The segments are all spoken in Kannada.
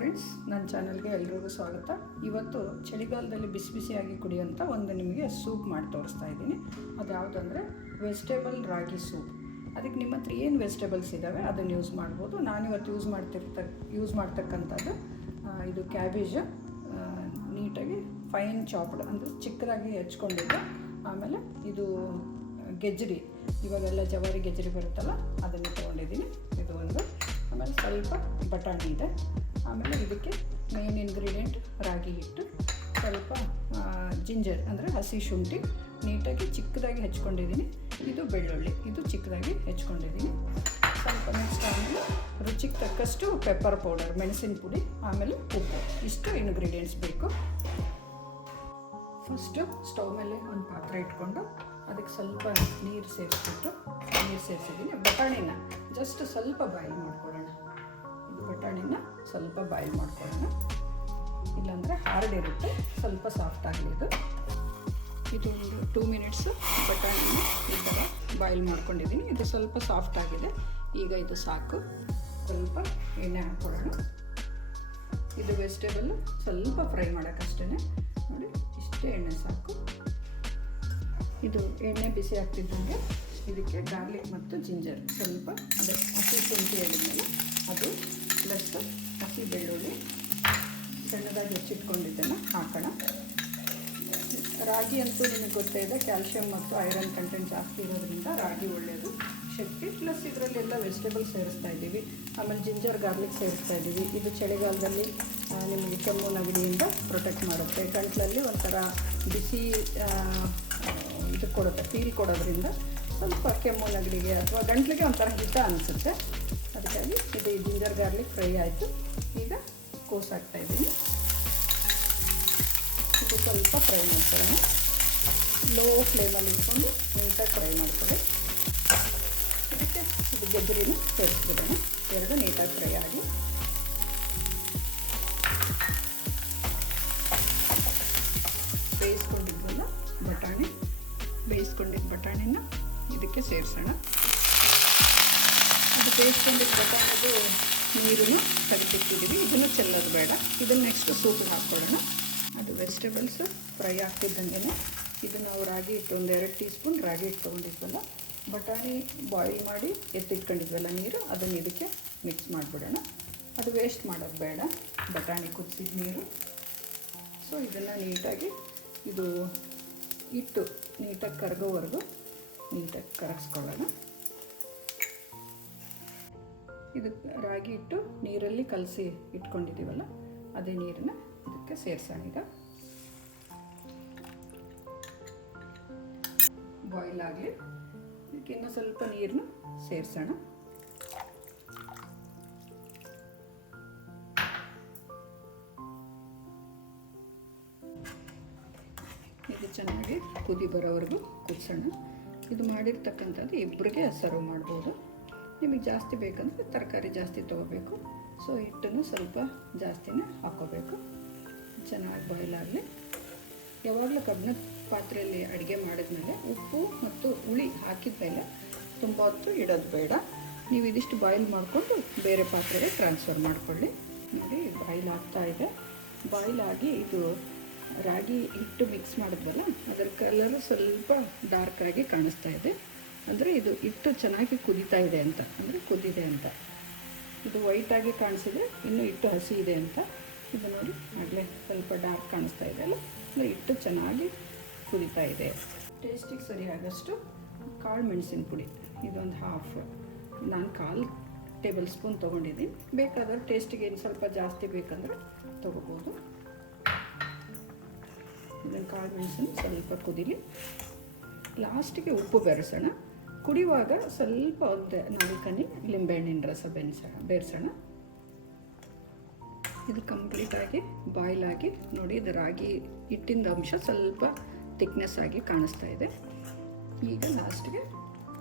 ಫ್ರೆಂಡ್ಸ್, ನನ್ನ ಚಾನಲ್ಗೆ ಎಲ್ರಿಗೂ ಸ್ವಾಗತ. ಇವತ್ತು ಚಳಿಗಾಲದಲ್ಲಿ ಬಿಸಿ ಬಿಸಿಯಾಗಿ ಕುಡಿಯೋಂಥ ಒಂದು ನಿಮಗೆ ಸೂಪ್ ಮಾಡಿ ತೋರಿಸ್ತಾ ಇದ್ದೀನಿ. ಅದು ಯಾವುದಂದರೆ ವೆಜಿಟೇಬಲ್ ರಾಗಿ ಸೂಪ್. ಅದಕ್ಕೆ ನಿಮ್ಮ ಹತ್ರ ಏನು ವೆಜಿಟೇಬಲ್ಸ್ ಇದ್ದಾವೆ ಅದನ್ನು ಯೂಸ್ ಮಾಡ್ಬೋದು. ನಾನಿವತ್ತು ಯೂಸ್ ಮಾಡ್ತಕ್ಕಂಥದ್ದು ಇದು ಕ್ಯಾಬೇಜ್, ನೀಟಾಗಿ ಫೈನ್ ಚಾಪ್ಡ್ ಅಂದರೆ ಚಿಕ್ಕದಾಗಿ ಹೆಚ್ಕೊಂಡಿದ್ದೆ. ಆಮೇಲೆ ಇದು ಗೆಜ್ಜರಿ, ಇವಾಗೆಲ್ಲ ಜವಾರಿ ಗೆಜ್ಜರಿ ಬರುತ್ತಲ್ಲ ಅದನ್ನು ತೊಗೊಂಡಿದ್ದೀನಿ. ಇದು ಒಂದು. ಆಮೇಲೆ ಸ್ವಲ್ಪ ಬಟಾಣಿ ಇದೆ. ಆಮೇಲೆ ಇದಕ್ಕೆ ಮೇನ್ ಇಂಗ್ರೀಡಿಯೆಂಟ್ ರಾಗಿ ಹಿಟ್ಟು, ಸ್ವಲ್ಪ ಜಿಂಜರ್ ಅಂದರೆ ಹಸಿ ಶುಂಠಿ ನೀಟಾಗಿ ಚಿಕ್ಕದಾಗಿ ಹೆಚ್ಕೊಂಡಿದ್ದೀನಿ. ಇದು ಬೆಳ್ಳುಳ್ಳಿ, ಇದು ಚಿಕ್ಕದಾಗಿ ಹೆಚ್ಕೊಂಡಿದ್ದೀನಿ. ಸ್ವಲ್ಪ ನೆಕ್ಸ್ಟ್ ಆಮೇಲೆ ರುಚಿಗೆ ತಕ್ಕಷ್ಟು ಪೆಪ್ಪರ್ ಪೌಡರ್, ಮೆಣಸಿನ ಪುಡಿ, ಆಮೇಲೆ ಉಪ್ಪು. ಇಷ್ಟು ಇಂಗ್ರೀಡಿಯೆಂಟ್ಸ್ ಬೇಕು. ಫಸ್ಟು ಸ್ಟವ್ ಮೇಲೆ ಒಂದು ಪಾತ್ರೆ ಇಟ್ಕೊಂಡು ಅದಕ್ಕೆ ಸ್ವಲ್ಪ ನೀರು ಸೇರಿಸಿದ್ದೀನಿ. ಬಟಾಣಿನ ಜಸ್ಟ್ ಸ್ವಲ್ಪ ಬಾಯ್ಲ್ ಮಾಡ್ಕೊಳ್ಳೋಣ. ಇದು ಬಟಾಣಿನ ಸ್ವಲ್ಪ ಬಾಯ್ಲ್ ಮಾಡ್ಕೊಳ್ಳೋಣ, ಇಲ್ಲಾಂದರೆ ಹಾರ್ಡ್ ಇರುತ್ತೆ. ಸ್ವಲ್ಪ ಸಾಫ್ಟ್ ಆಗಲಿ. ಇದು ಒಂದು 2 ಮಿನಿಟ್ಸು ಬಟಾಣಿನ ಈ ಥರ ಬಾಯ್ಲ್ ಮಾಡ್ಕೊಂಡಿದ್ದೀನಿ. ಇದು ಸ್ವಲ್ಪ ಸಾಫ್ಟ್ ಆಗಿದೆ. ಈಗ ಇದು ಸಾಕು. ಸ್ವಲ್ಪ ಎಣ್ಣೆ ಹಾಕ್ಕೊಳ್ಳೋಣ. ಇದು ವೆಜಿಟೇಬಲ್ ಸ್ವಲ್ಪ ಫ್ರೈ ಮಾಡೋಕ್ಕಷ್ಟೇ. ನೋಡಿ, ಇಷ್ಟೇ ಎಣ್ಣೆ ಸಾಕು. ಇದು ಎಣ್ಣೆ ಬಿಸಿ ಆಗ್ತಿದ್ದಂಗೆ ಇದಕ್ಕೆ ಗಾರ್ಲಿಕ್ ಮತ್ತು ಜಿಂಜರ್, ಸ್ವಲ್ಪ ಅದೇ ಹಸಿ ಶುಂಠಿ ಹೇಳಿದ್ಮೇಲೆ ಅದು, ಪ್ಲಸ್ ಹಸಿ ಬೆಳ್ಳುಳ್ಳಿ ಸಣ್ಣದಾಗಿ ಹೆಚ್ಚಿಟ್ಕೊಂಡಿದ್ದನ್ನು ಹಾಕೋಣ. ರಾಗಿ ಅಂತೂ ನಿಮಗೆ ಗೊತ್ತೇ ಇದೆ, ಕ್ಯಾಲ್ಶಿಯಂ ಮತ್ತು ಐರನ್ ಕಂಟೆಂಟ್ ಜಾಸ್ತಿ ಇರೋದ್ರಿಂದ ರಾಗಿ ಒಳ್ಳೆಯದು, ಶಕ್ತಿ. ಪ್ಲಸ್ ಇದರಲ್ಲೆಲ್ಲ ವೆಜಿಟೇಬಲ್ಸ್ ಸೇರಿಸ್ತಾ ಇದ್ದೀವಿ. ಆಮೇಲೆ ಜಿಂಜರ್ ಗಾರ್ಲಿಕ್ ಸೇರಿಸ್ತಾ ಇದ್ದೀವಿ. ಇದು ಚಳಿಗಾಲದಲ್ಲಿ ನಿಮಗೆ ಕೆಮ್ಮು ನೆಗಡಿಯಿಂದ ಪ್ರೊಟೆಕ್ಟ್ ಮಾಡುತ್ತೆ. ಗಂಟಲಲ್ಲಿ ಒಂಥರ ಬಿಸಿ ಇದು ಕೊಡುತ್ತೆ, ಫೀಲ್ ಕೊಡೋದ್ರಿಂದ ಸ್ವಲ್ಪ ಕೆಮ್ಮು ನೆಗಡಿಗೆ ಅಥವಾ ಗಂಟಲಿಗೆ ಒಂಥರ ಹಿತ ಅನಿಸುತ್ತೆ. ಅದಕ್ಕಾಗಿ ಇದು ಜಿಂಜರ್ ಗಾರ್ಲಿಕ್ ಫ್ರೈ ಆಯಿತು. ಈಗ ಕೋಸು ಹಾಕ್ತಾಯಿದ್ದೀನಿ. ಇದು ಸ್ವಲ್ಪ ಫ್ರೈ ಮಾಡ್ಕೊಳ್ಳೋಣ. ಲೋ ಫ್ಲೇಮಲ್ಲಿ ಇಟ್ಕೊಂಡು ನೀಟಾಗಿ ಫ್ರೈ ಮಾಡ್ಕೊಳ್ಳಿ. ಅದಕ್ಕೆ ಇದು ಗೆಜ್ಜರಿನ ಸೇರಿಸ್ಬಿಡೋಣ. ಎರಡು ನೀಟಾಗಿ ಫ್ರೈ ಆಗಿ ಬೇಯಿಸ್ಕೊಂಡಿದ್ದ ಬಟಾಣಿನ ಇದಕ್ಕೆ ಸೇರಿಸೋಣ. ಇದು ಬೇಯಿಸ್ಕೊಂಡಿದ್ದ ಬಟಾಣಿದು ನೀರನ್ನು ತೆಗೆದಿಟ್ಟಿದ್ದೀವಿ. ಇದನ್ನು ಚೆಲ್ಲೋದು ಬೇಡ. ಇದನ್ನು ನೆಕ್ಸ್ಟ್ ಸೂಪಿಗೆ ಹಾಕ್ಕೊಳ್ಳೋಣ. ಅದು ವೆಜಿಟೇಬಲ್ಸು ಫ್ರೈ ಆಗ್ತಿದ್ದಂಗೆ ಇದು ನಾವು ರಾಗಿ ಹಿಟ್ಟು ಒಂದು 2 ಟೀ ಸ್ಪೂನ್ ರಾಗಿ ಹಿಟ್ಟು ತೊಗೊಂಡಿದ್ವಲ್ಲ, ಬಟಾಣಿ ಬಾಯ್ಲ್ ಮಾಡಿ ಎತ್ತಿಟ್ಕೊಂಡಿದ್ವಲ್ಲ ನೀರು, ಅದನ್ನು ಇದಕ್ಕೆ ಮಿಕ್ಸ್ ಮಾಡಿಬಿಡೋಣ. ಅದು ವೇಸ್ಟ್ ಮಾಡೋದು ಬೇಡ, ಬಟಾಣಿ ಕುದಿಸಿದ ನೀರು. ಸೊ ಇದನ್ನು ನೀಟಾಗಿ ಇದು ಹಿಟ್ಟು ನೀಟಾಗಿ ಕರಗೋವರೆಗೂ ನೀಟಾಗಿ ಕರಗಿಸ್ಕೊಳ್ಳೋಣ. ಇದು ರಾಗಿ ಹಿಟ್ಟು ನೀರಲ್ಲಿ ಕಲಸಿ ಇಟ್ಕೊಂಡಿದ್ದೀವಲ್ಲ, ಅದೇ ನೀರನ್ನ ಇದಕ್ಕೆ ಸೇರಿಸೋಣ. ಈಗ ಬಾಯ್ಲ್ ಆಗಲಿ. ಇದಕ್ಕೆ ಇನ್ನೂ ಸ್ವಲ್ಪ ನೀರನ್ನ ಸೇರಿಸೋಣ. ಇದು ಚೆನ್ನಾಗಿ ಕುದಿ ಬರೋವರೆಗೂ ಕುದಿಸೋಣ. ಇದು ಮಾಡಿರ್ತಕ್ಕಂಥದ್ದು ಇಬ್ಬರಿಗೆ ಸರ್ವ್ ಮಾಡ್ಬೋದು. ನಿಮಗೆ ಜಾಸ್ತಿ ಬೇಕಂದರೆ ತರಕಾರಿ ಜಾಸ್ತಿ ತೊಗೋಬೇಕು. ಸೊ ಹಿಟ್ಟನ್ನು ಸ್ವಲ್ಪ ಜಾಸ್ತಿನೇ ಹಾಕ್ಕೋಬೇಕು. ಚೆನ್ನಾಗಿ ಬಾಯ್ಲ್ ಆಗಲಿ. ಯಾವಾಗಲೂ ಕಬ್ಬಿಣದ ಪಾತ್ರೆಯಲ್ಲಿ ಅಡುಗೆ ಮಾಡಿದ್ಮೇಲೆ ಉಪ್ಪು ಮತ್ತು ಹುಳಿ ಹಾಕಿದ ಮೇಲೆ ತುಂಬ ಹೊತ್ತು ಇಡೋದು ಬೇಡ. ನೀವು ಇದಿಷ್ಟು ಬಾಯ್ಲ್ ಮಾಡಿಕೊಂಡು ಬೇರೆ ಪಾತ್ರೆಗೆ ಟ್ರಾನ್ಸ್ಫರ್ ಮಾಡಿಕೊಳ್ಳಿ. ನೋಡಿ, ಬಾಯ್ಲ್ ಆಗ್ತಾಯಿದೆ. ಬಾಯ್ಲ್ ಆಗಿ ಇದು ರಾಗಿ ಹಿಟ್ಟು ಮಿಕ್ಸ್ ಮಾಡಿದ್ವಲ್ಲ, ಅದರ ಕಲರು ಸ್ವಲ್ಪ ಡಾರ್ಕಾಗಿ ಕಾಣಿಸ್ತಾ ಇದೆ. ಅಂದರೆ ಇದು ಹಿಟ್ಟು ಚೆನ್ನಾಗಿ ಕುದೀತಾ ಇದೆ ಅಂತ, ಅಂದರೆ ಕುದಿದೆ ಅಂತ. ಇದು ವೈಟಾಗಿ ಕಾಣಿಸಿದ್ರೆ ಇನ್ನೂ ಹಿಟ್ಟು ಹಸಿ ಇದೆ ಅಂತ. ಇದು ನೋಡಿ, ಆಗಲೇ ಸ್ವಲ್ಪ ಡಾರ್ಕ್ ಕಾಣಿಸ್ತಾ ಇದೆ ಅಲ್ಲ, ಅಂದರೆ ಹಿಟ್ಟು ಚೆನ್ನಾಗಿ ಕುದೀತಾ ಇದೆ. ಟೇಸ್ಟಿಗೆ ಸರಿಯಾದಷ್ಟು ಕಾಳು ಮೆಣಸಿನ ಪುಡಿ, ಇದೊಂದು ನಾನು 1/4 ಟೇಬಲ್ ಸ್ಪೂನ್ ತೊಗೊಂಡಿದ್ದೀನಿ. ಬೇಕಾದ್ರೆ ಟೇಸ್ಟಿಗೆ ಏನು ಸ್ವಲ್ಪ ಜಾಸ್ತಿ ಬೇಕಂದರೆ ತೊಗೋಬೋದು. ಇದನ್ನು ಕಾಳು ಮೆಣಸನ್ನು ಸ್ವಲ್ಪ ಕುದೀಲಿ. ಲಾಸ್ಟಿಗೆ ಉಪ್ಪು ಬೆರೆಸೋಣ. ಕುಡಿಯುವಾಗ ಸ್ವಲ್ಪ ಒಂದು 4 ಹನಿ ಲಿಂಬೆಹಣ್ಣಿನ ರಸ ಬೇರಿಸೋಣ. ಇದು ಕಂಪ್ಲೀಟಾಗಿ ಬಾಯ್ಲ್ ಆಗಿ ನೋಡಿ, ಇದು ರಾಗಿ ಹಿಟ್ಟಿಂದ ಅಂಶ ಸ್ವಲ್ಪ ಥಿಕ್ನೆಸ್ ಆಗಿ ಕಾಣಿಸ್ತಾ ಇದೆ. ಈಗ ಲಾಸ್ಟಿಗೆ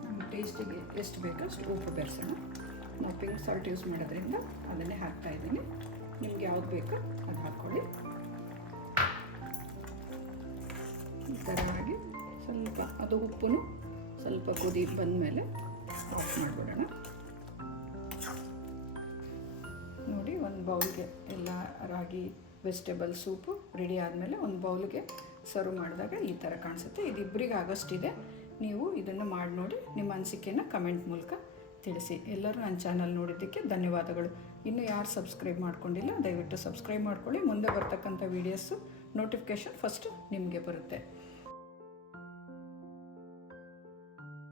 ನಮ್ಮ ಟೇಸ್ಟಿಗೆ ಎಷ್ಟು ಬೇಕೋ ಅಷ್ಟು ಉಪ್ಪು ಬೆರೆಸೋಣ. ನಾವು ಪಿಂಕ್ ಸಾಲ್ಟ್ ಯೂಸ್ ಮಾಡೋದ್ರಿಂದ ಅದನ್ನೇ ಹಾಕ್ತಾಯಿದ್ದೀನಿ. ನಿಮ್ಗೆ ಯಾವ್ದು ಬೇಕೋ ಅದು ಹಾಕ್ಕೊಳ್ಳಿ. ಈ ಥರ ಆಗಿ ಸ್ವಲ್ಪ ಅದು ಉಪ್ಪು ಸ್ವಲ್ಪ ಕುದಿ ಬಂದಮೇಲೆ ಆಫ್ ಮಾಡಿಬಿಡೋಣ. ನೋಡಿ, ಒಂದು ಒಂದು ಬೌಲ್ಗೆ ಎಲ್ಲ ರಾಗಿ ವೆಜಿಟೇಬಲ್ ಸೂಪು ರೆಡಿ ಆದಮೇಲೆ ಒಂದು ಬೌಲ್ಗೆ ಸರ್ವ್ ಮಾಡಿದಾಗ ಈ ಥರ ಕಾಣಿಸುತ್ತೆ. ಇದು ಇಬ್ಬರಿಗೆ ಆಗೋಷ್ಟಿದೆ. ನೀವು ಇದನ್ನು ಮಾಡಿ ನೋಡಿ ನಿಮ್ಮ ಅನಿಸಿಕೆಯನ್ನು ಕಮೆಂಟ್ ಮೂಲಕ ತಿಳಿಸಿ. ಎಲ್ಲರೂ ನನ್ನ ಚಾನಲ್ ನೋಡಿದ್ದಕ್ಕೆ ಧನ್ಯವಾದಗಳು. ಇನ್ನೂ ಯಾರು ಸಬ್ಸ್ಕ್ರೈಬ್ ಮಾಡ್ಕೊಂಡಿಲ್ಲ ದಯವಿಟ್ಟು ಸಬ್ಸ್ಕ್ರೈಬ್ ಮಾಡ್ಕೊಳ್ಳಿ. ಮುಂದೆ ಬರ್ತಕ್ಕಂಥ ವೀಡಿಯೋಸು ನೋಟಿಫಿಕೇಷನ್ ಫಸ್ಟು ನಿಮಗೆ ಬರುತ್ತೆ.